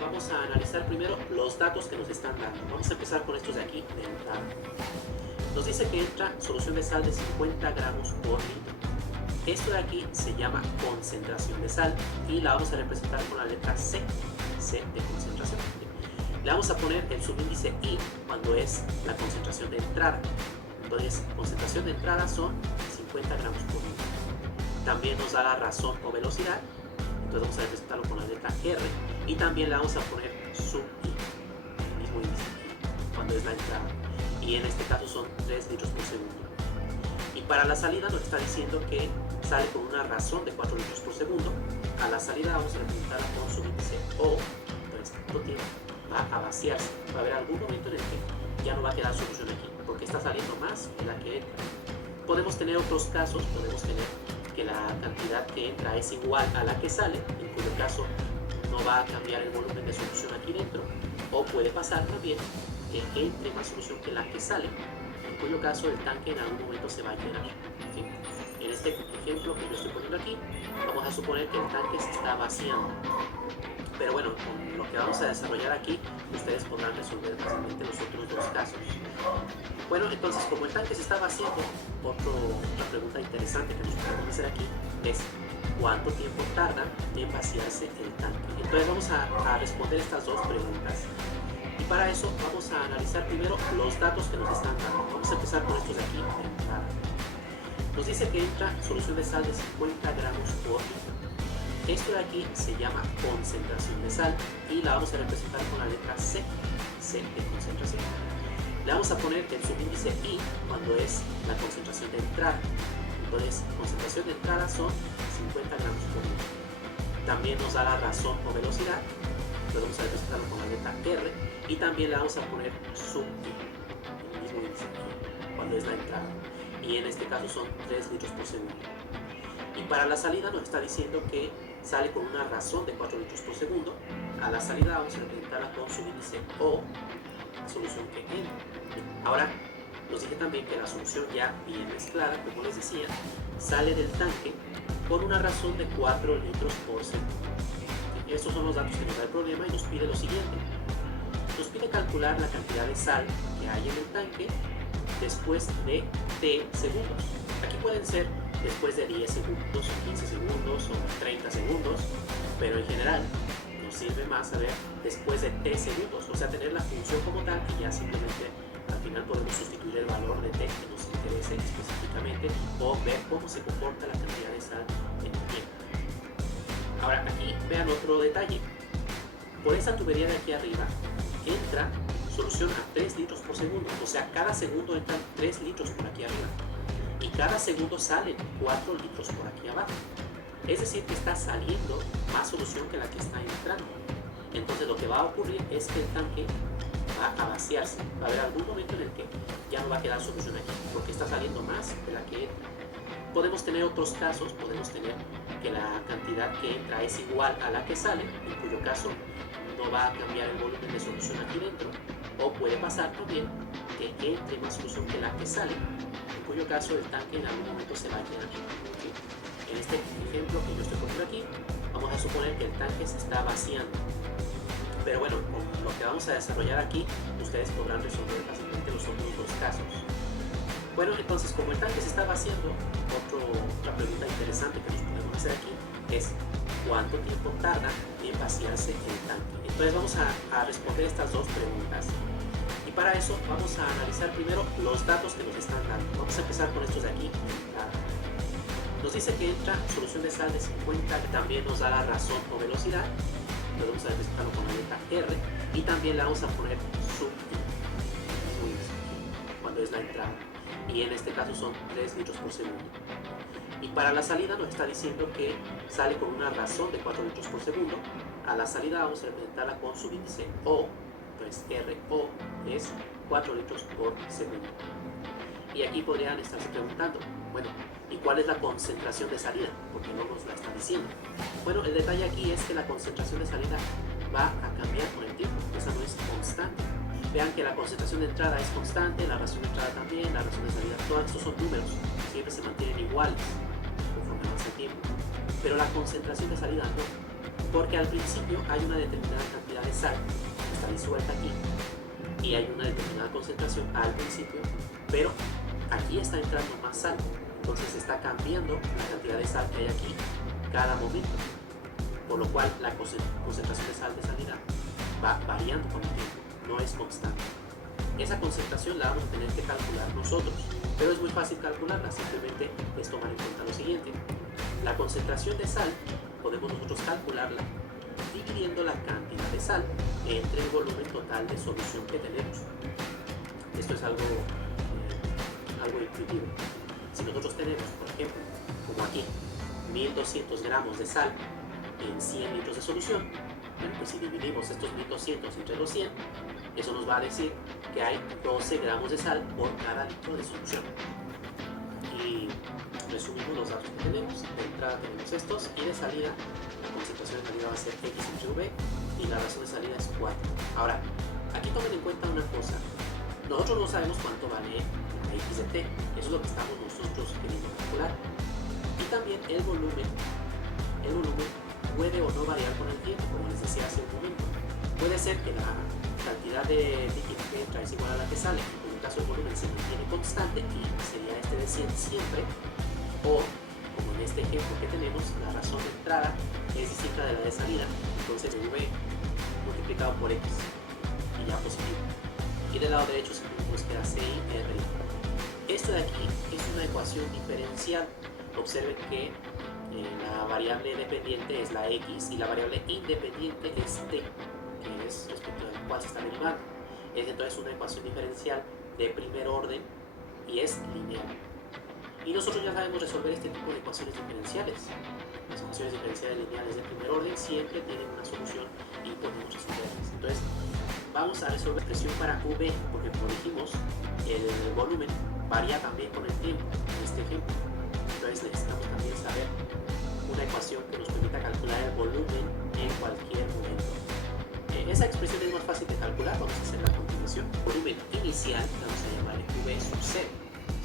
vamos a analizar primero los datos que nos están dando. Vamos a empezar con estos de aquí de entrada. Nos dice que entra solución de sal de 50 gramos por litro. Esto de aquí se llama concentración de sal y la vamos a representar con la letra C, C de concentración. Le vamos a poner el subíndice I cuando es la concentración de entrada. Entonces, concentración de entrada son 50 gramos por litro. También nos da la razón o velocidad, entonces vamos a representarlo con la letra R y también le vamos a poner sub I, el mismo índice cuando es la entrada. Y en este caso son 3 litros por segundo. Y para la salida nos está diciendo que sale con una razón de 4 litros por segundo. A la salida vamos a representarla con subíndice O, entonces esto va a vaciarse. Va a haber algún momento en el que ya no va a quedar solución aquí, porque está saliendo más de la que entra. Podemos tener otros casos, podemos tener que la cantidad que entra es igual a la que sale, en cuyo caso no va a cambiar el volumen de solución aquí dentro, o puede pasar también que entre más solución que la que sale, en cuyo caso el tanque en algún momento se va a llenar. ¿Sí? En este ejemplo que yo estoy poniendo aquí, vamos a suponer que el tanque se está vaciando. Pero bueno, con lo que vamos a desarrollar aquí, ustedes podrán resolver fácilmente los otros dos casos. Bueno, entonces, como el tanque se está vaciando, otra pregunta interesante que nos podemos hacer aquí es ¿cuánto tiempo tarda en vaciarse el tanque? Entonces vamos a responder estas dos preguntas. Y para eso vamos a analizar primero los datos que nos están dando. Vamos a empezar con estos de aquí de entrada. Nos dice que entra solución de sal de 50 gramos por litro. Esto de aquí se llama concentración de sal y la vamos a representar con la letra C, C de concentración. Le vamos a poner el subíndice I cuando es la concentración de entrada. Entonces, concentración de entrada son 50 gramos por litro. También nos da la razón o velocidad, entonces vamos a representarlo con la letra R y también le vamos a poner sub I, el mismo índice cuando es la entrada. Y en este caso son 3 litros por segundo. Y para la salida nos está diciendo que sale con una razón de 4 litros por segundo. A la salida vamos a representarla con subíndice O, la solución que entra. Ahora, nos dije también que la solución ya bien mezclada, como les decía, sale del tanque con una razón de 4 litros por segundo. Y estos son los datos que nos da el problema y nos pide lo siguiente. Nos pide calcular la cantidad de sal que hay en el tanque después de T segundos. Aquí pueden ser después de 10 segundos, o 15 segundos, o 30 segundos, pero en general nos sirve más saber después de T segundos, o sea, tener la función como tal y ya simplemente al final podemos sustituir el valor de T que nos interese específicamente o ver cómo se comporta la cantidad de sal en el tiempo. Ahora, aquí vean otro detalle. Por esa tubería de aquí arriba entra solución a 3 litros por segundo, o sea, cada segundo entran 3 litros por aquí arriba y cada segundo salen 4 litros por aquí abajo. Es decir, que está saliendo más solución que la que está entrando. Entonces lo que va a ocurrir es que el tanque va a vaciarse. Va a haber algún momento en el que ya no va a quedar solución aquí, porque está saliendo más de la que entra. Podemos tener otros casos, podemos tener que la cantidad que entra es igual a la que sale, en cuyo caso no va a cambiar el volumen de solución aquí dentro, o puede pasar también que entre más solución que la que sale, en cuyo caso el tanque en algún momento se va a llenar. ¿Sí? En este ejemplo que yo estoy poniendo aquí, vamos a suponer que el tanque se está vaciando. Pero bueno, con lo que vamos a desarrollar aquí, ustedes podrán resolver fácilmente los otros dos casos. Bueno, entonces, como el tanque se está vaciando, otra pregunta interesante que nos podemos hacer aquí es ¿cuánto tiempo tarda en vaciarse el tanque? Entonces vamos a responder estas dos preguntas. Y para eso vamos a analizar primero los datos que nos están dando. Vamos a empezar con estos de aquí. Nos dice que entra solución de sal de 50, también nos da la razón o velocidad. Entonces vamos a representarlo con la letra R y también le vamos a poner sub I, cuando es la entrada. Y en este caso son 3 litros por segundo. Y para la salida nos está diciendo que sale con una razón de 4 litros por segundo. A la salida vamos a representarla con subíndice O, entonces RO es 4 litros por segundo. Y aquí podrían estarse preguntando, bueno, ¿y cuál es la concentración de salida? Porque no nos la está diciendo. Bueno, el detalle aquí es que la concentración de salida va a cambiar con el tiempo, esa no es constante. Vean que la concentración de entrada es constante, la razón de entrada también, la razón de salida, todos estos son números, siempre se mantienen iguales conforme avanza el tiempo. Pero la concentración de salida no. Porque al principio hay una determinada cantidad de sal que está disuelta aquí y hay una determinada concentración al principio, pero aquí está entrando más sal, entonces está cambiando la cantidad de sal que hay aquí cada momento, por lo cual la concentración de sal de salida va variando con el tiempo, no es constante. Esa concentración la vamos a tener que calcular nosotros, pero es muy fácil calcularla, simplemente es tomar en cuenta lo siguiente. La concentración de sal podemos nosotros calcularla dividiendo la cantidad de sal entre el volumen total de solución que tenemos. Esto es algo intuitivo. Si nosotros tenemos, por ejemplo, como aquí, 1200 gramos de sal en 100 litros de solución, bueno, pues si dividimos estos 1200 entre los 100, eso nos va a decir que hay 12 gramos de sal por cada litro de solución. Y resumimos los datos que tenemos. De entrada tenemos estos y de salida la concentración de salida va a ser X entre V y la razón de salida es 4. Ahora, aquí tomen en cuenta una cosa. Nosotros no sabemos cuánto vale la X de T, eso es lo que estamos nosotros queriendo calcular. Y también el volumen puede o no variar con el tiempo, como les decía hace un momento. Puede ser que la cantidad de líquido que entra es igual a la que sale, en el caso el volumen se mantiene constante y sería este de 100 siempre, o como en este ejemplo que tenemos, la razón de entrada es distinta de la de salida, entonces V multiplicado por X y ya positivo. Y del lado derecho siempre nos queda CI/R. Esto de aquí es una ecuación diferencial. Observen que la variable dependiente es la X y la variable independiente es T, que es respecto al cual se está derivando. Es entonces una ecuación diferencial de primer orden y es lineal. Y nosotros ya sabemos resolver este tipo de ecuaciones diferenciales. Las ecuaciones diferenciales lineales de primer orden siempre tienen una solución y podemos resolverlas. Entonces, vamos a resolver expresión para V, porque como dijimos, el volumen varía también con el tiempo, en este ejemplo. Entonces necesitamos también saber una ecuación que nos permita calcular el volumen en cualquier momento. Esa expresión es más fácil de calcular, vamos a hacerla a continuación. Volumen inicial, vamos a llamarle V sub 0.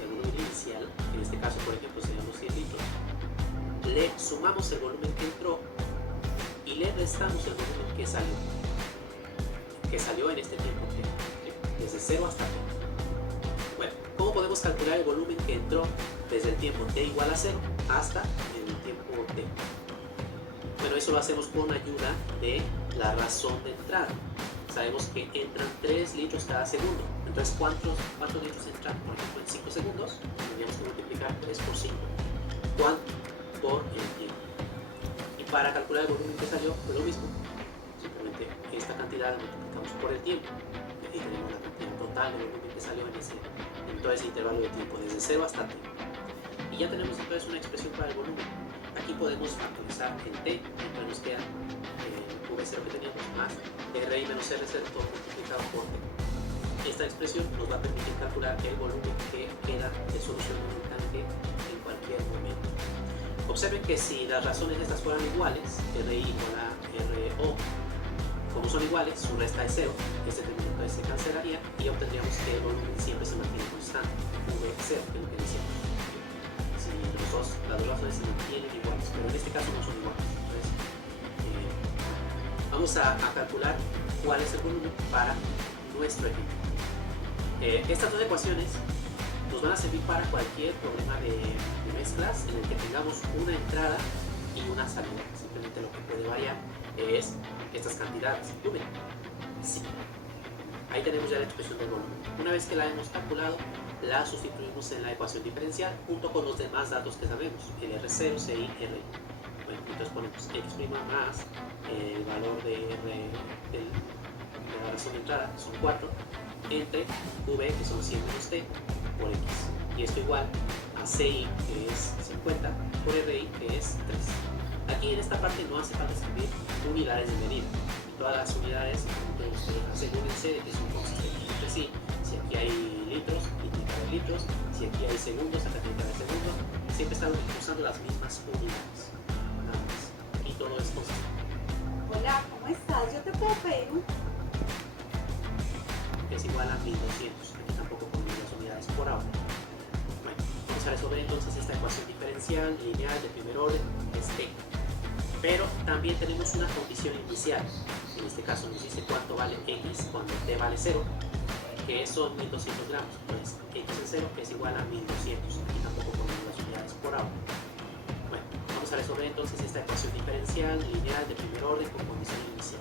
El volumen inicial, en este caso por ejemplo serían los 100 litros, le sumamos el volumen que entró y le restamos el volumen que salió en este tiempo T, desde 0 hasta T. Bueno, ¿cómo podemos calcular el volumen que entró desde el tiempo T igual a 0 hasta el tiempo T? Bueno, eso lo hacemos con ayuda de la razón de entrada. Sabemos que entran 3 litros cada segundo. Entonces, ¿cuántos litros entran? Por ejemplo, en 5 segundos, tendríamos que multiplicar 3 por 5. ¿Cuánto? Por el tiempo. Y para calcular el volumen que salió, fue lo mismo. Simplemente esta cantidad la multiplicamos por el tiempo. Y tenemos la cantidad total de volumen que salió en todo ese intervalo de tiempo, desde 0 hasta T. Y ya tenemos entonces una expresión para el volumen. Aquí podemos factorizar el T, entonces nos queda V0 que teníamos más RI menos R0 todo multiplicado por T. Esta expresión nos va a permitir calcular el volumen que queda de solución en un tanque en cualquier momento. Observen que si las razones estas fueran iguales, RI igual a RO, como son iguales, su resta es 0, este término entonces se cancelaría y obtendríamos que el volumen siempre se mantiene constante, V0, que es lo que decíamos. Si las dos razones se mantienen iguales, pero en este caso no son iguales. Entonces, vamos a calcular cuál es el volumen para nuestro ejemplo. Estas dos ecuaciones nos van a servir para cualquier problema de mezclas en el que tengamos una entrada y una salida. Simplemente lo que puede variar es estas cantidades. Volumen. Sí. Ahí tenemos ya la expresión del volumen. Una vez que la hemos calculado, la sustituimos en la ecuación diferencial junto con los demás datos que sabemos, el R0, CI, RI. Bueno, entonces ponemos X' más el valor de la razón de entrada, que son 4, entre V, que son 100 menos T, por X. Y esto igual a CI, que es 50, por RI, que es 3. Aquí en esta parte no hace falta escribir unidades de medida. Todas las unidades, asegúrense de que son consistentes entre sí. Si aquí hay litros, multiplicar en litros. Si aquí hay segundos, acá tiene que haber segundos. Siempre están usando las mismas unidades. Nada más. Aquí todo es consistente. Hola, ¿cómo estás? Yo te puedo pedir un... Es igual a 1200. Aquí tampoco ponemos las unidades por ahora. Bueno, vamos a resolver entonces esta ecuación diferencial lineal de primer orden. Es T. Pero también tenemos una condición inicial. En este caso nos dice cuánto vale x cuando t vale 0, que son 1200 gramos. Entonces x en 0 es igual a 1200. Aquí tampoco ponemos las unidades por ahora. Bueno, vamos a resolver entonces esta ecuación diferencial lineal de primer orden con condición inicial.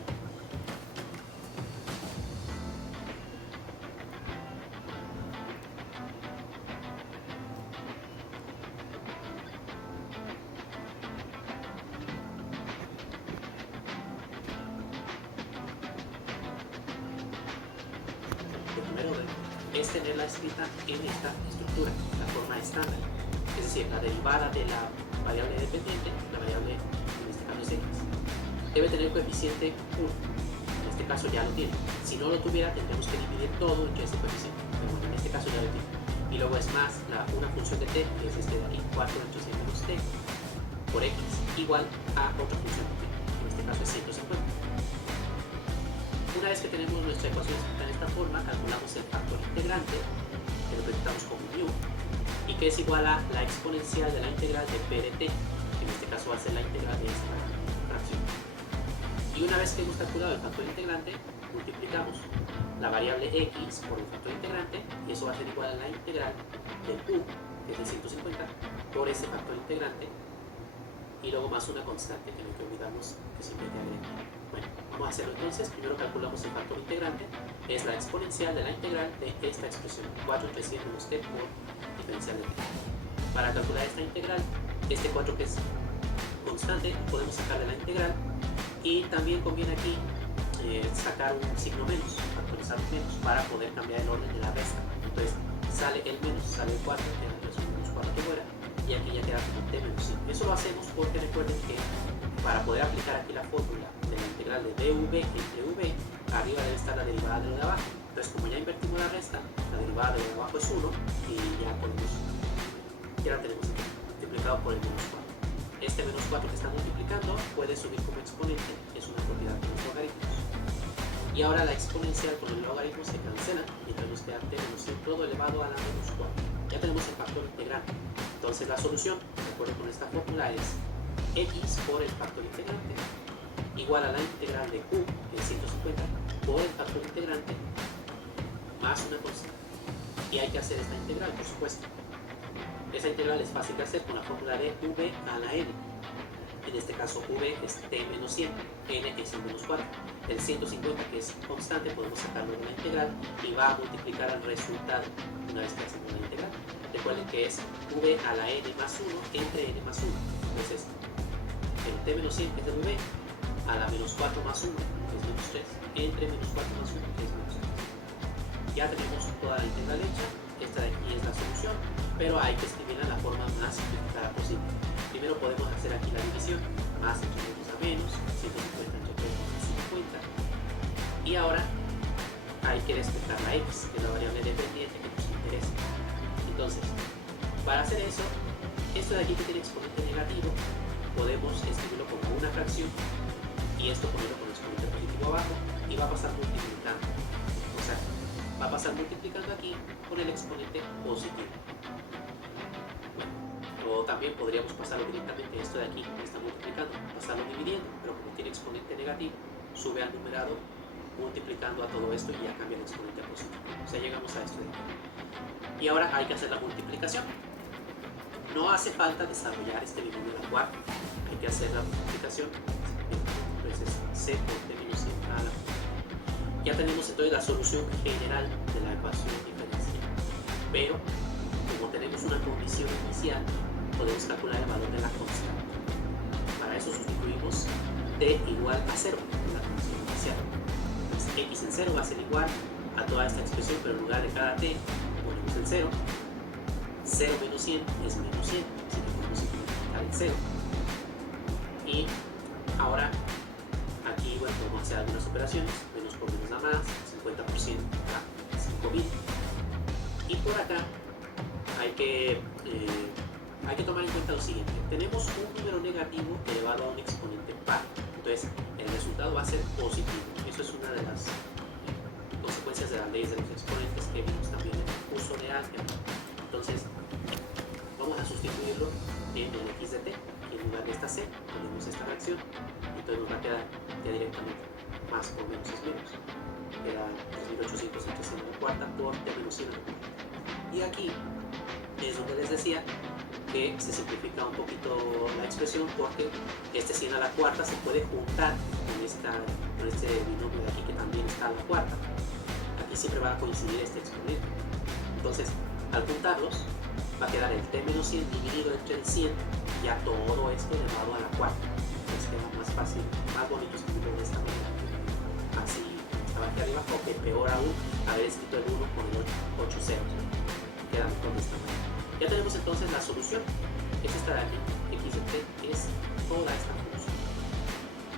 Es tenerla escrita en esta estructura, la forma estándar, es decir, la derivada de la variable dependiente, la variable en este caso es x, debe tener coeficiente 1, en este caso ya lo tiene, si no lo tuviera tendremos que dividir todo entre ese coeficiente, pero bueno, en este caso ya lo tiene, y luego es más una función de t, que es este de aquí, 4 entre 100 menos t, por x, igual a otra función de t, en este caso es 150. Una vez que tenemos nuestra ecuación escrita en esta forma, calculamos el factor integrante, que lo presentamos como mu, y que es igual a la exponencial de la integral de p de t, que en este caso va a ser la integral de esta fracción. Y una vez que hemos calculado el factor integrante, multiplicamos la variable x por el factor integrante, y eso va a ser igual a la integral del u, que es de 150, por ese factor integrante, y luego más una constante, que no hay que olvidarnos que siempre hay que agregar. Bueno, vamos a hacerlo entonces. Primero calculamos el factor integrante, es la exponencial de la integral de esta expresión, 4 entre 100 menos t por diferencial de t. Para calcular esta integral, este 4 que es constante, podemos sacarle la integral, y también conviene aquí sacar un signo menos, factorizar un menos, para poder cambiar el orden de la resta. Entonces sale el menos, sale el 4, queda el menos 4 que fuera, y aquí ya queda como t menos 5. Eso lo hacemos porque recuerden que para poder aplicar aquí la fórmula de la integral de dv entre v, arriba debe estar la derivada de lo de abajo. Entonces, como ya invertimos la resta, la derivada de lo de abajo es 1, y ya la tenemos aquí, multiplicado por el menos 4. Este menos 4 que está multiplicando puede subir como exponente, es una propiedad de los logaritmos. Y ahora la exponencial con el logaritmo se cancela, y tenemos que dar t menos 100 todo elevado a la menos 4. Ya tenemos el factor integrante. Entonces la solución, de acuerdo con esta fórmula, es x por el factor integrante igual a la integral de q, que es 150, por el factor integrante más una constante. Y hay que hacer esta integral, por supuesto. Esa integral es fácil de hacer con la fórmula de v a la n. En este caso v es t menos 100, n es el menos 4. El 150, que es constante, podemos sacarlo de la integral y va a multiplicar el resultado una vez que hacemos la integral. Recuerden que es v a la n más 1 entre n más 1. Entonces, el t menos 100, que es el v, a la menos 4 más 1, que es menos 3, entre menos 4 más 1, que es menos 3. Ya tenemos toda la integral hecha. Esta de aquí es la solución, pero hay que escribirla en la forma más simplificada posible. Primero podemos hacer aquí la división, más entre menos a menos, 150 entre 3 más 50. Y ahora hay que despejar la x, que es la variable dependiente que nos interesa. Entonces, para hacer eso, esto de aquí que tiene exponente negativo, podemos escribirlo como una fracción, y esto ponerlo con el exponente positivo abajo, y va a pasar multiplicando. O sea, va a pasar multiplicando aquí con el exponente positivo. O también podríamos pasarlo directamente, esto de aquí que está multiplicando, pasarlo dividiendo, pero como tiene exponente negativo, sube al numerador multiplicando a todo esto y ya cambia el exponente a positivo. O sea, llegamos a esto de aquí. Y ahora hay que hacer la multiplicación. No hace falta desarrollar este binomio de la cuarta, hay que hacer la multiplicación. Entonces c por t menos 100 a la. Ya tenemos entonces la solución general de la ecuación diferencial. Pero, como tenemos una condición inicial, podemos calcular el valor de la constante. Para eso sustituimos t igual a 0 en la condición inicial. Entonces, x en 0 va a ser igual a toda esta expresión, pero en lugar de cada t ponemos el 0. 0 menos 100 es menos 100, así que podemos simplificar el 0. Y ahora aquí vamos a hacer algunas operaciones, menos por menos da más, 50% a 5000. Y por acá hay que tomar en cuenta lo siguiente: tenemos un número negativo elevado a un exponente par, entonces el resultado va a ser positivo. Eso es una de las consecuencias de las leyes de los exponentes que vimos también en el curso de álgebra. Entonces vamos a sustituirlo en el x de t, aquí en lugar de esta C, ponemos esta reacción, y entonces nos va a quedar ya directamente más por menos es menos. Queda 3800 entre 100 a la cuarta por T menos 100 a la cuarta. Y aquí es donde les decía que se simplifica un poquito la expresión porque este 100 a la cuarta se puede juntar con este binomio de aquí que también está a la cuarta. Aquí siempre va a coincidir este exponente. Entonces, al juntarlos, va a quedar el T menos 100 dividido entre el 100 y ya todo esto elevado a la cuarta. Entonces queda más fácil, más bonito escribirlo de esta manera. Así estaba aquí arriba, o que peor aún, haber escrito el 1 con el 8 ceros. Queda mejor de esta manera. Ya tenemos entonces la solución. Es esta de aquí, x de t es toda esta función.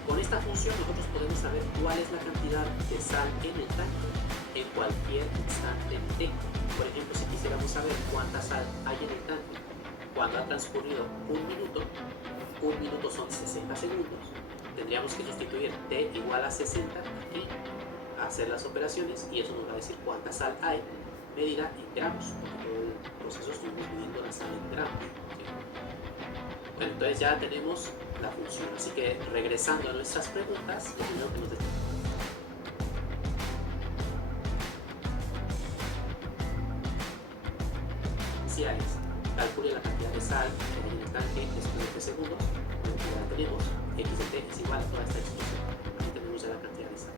Con esta función nosotros podemos saber cuál es la cantidad de sal en el tanque en cualquier instante t. Por ejemplo, si quisiéramos saber cuánta sal hay en el tanque cuando ha transcurrido un minuto son 60 segundos, tendríamos que sustituir t igual a 60 aquí, a hacer las operaciones, y eso nos va a decir cuánta sal hay medida en gramos, porque todo el proceso estuvimos midiendo la sal en gramos. ¿Sí? Bueno, entonces ya tenemos la función, así que regresando a nuestras preguntas, lo primero que nos decía es, calcule la cantidad de sal que hay en el tanque después de 3 segundos. Bueno, ya la tenemos, x de t es igual a toda esta expresión. Aquí tenemos ya la cantidad de sal.